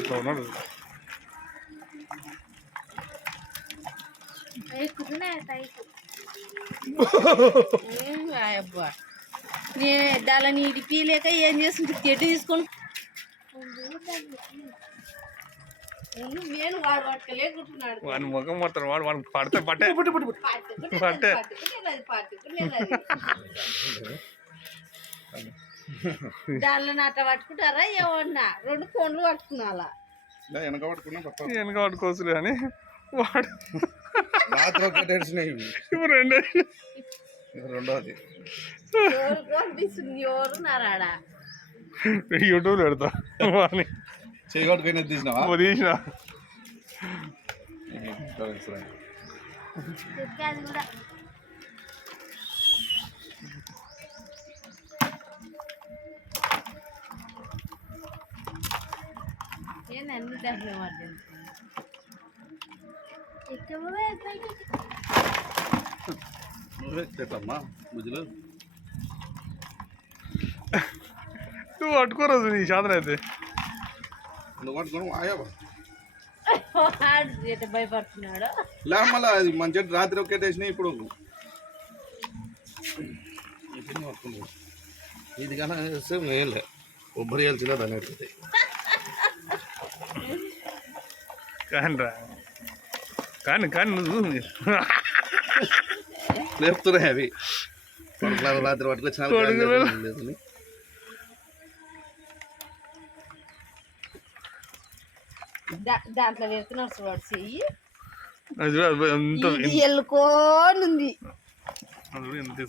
ఇట్లా ఉన్నాడు. అబ్బా నేను దాని ఇడిపిలేక ఏం చేస్తుంటే తెడ్డు తీసుకొని నేను వాడు పట్టుకోలేకుంటున్నాడు. వాడి ముఖం మొత్తం వాడు పడితే పట్టే పట్టే దానిలో నాట పట్టుకుంటారా ఏమన్నా 2 ఫోన్లు పట్టుకున్నా వెనక పట్టుకోవచ్చులే అని వాడు రెండోది ఎవరున్నారాడా యూట్యూబ్ పెడతా వాడిని చేయగొట్టుకుని తీసినావా తీసిన అది కూడా నేను అన్ని డబ్బులు పడ్డాను ఎట్లమ్మా బుజ్జులు నువ్వు పట్టుకోరాదు నీ శాతం అయితే నువ్వు పట్టుకోవడం ఆయాబా భయపడుతున్నాడు లే మళ్ళీ అది మంచి రాత్రి ఒకేటేసినాయి ఇప్పుడు ఇది కన్నా వేస్తే ఏం లే కొబ్బరి వేయాల్సిందే దాని అవుతుంది కానీ నువ్వు లేపుతున్నాయి అవి రాత్రి పట్టుకొచ్చిన దాంట్లో వేస్తున్నాడు వాడు చెయ్యి ఎంత ఎల్లుకోనుంది ఎంత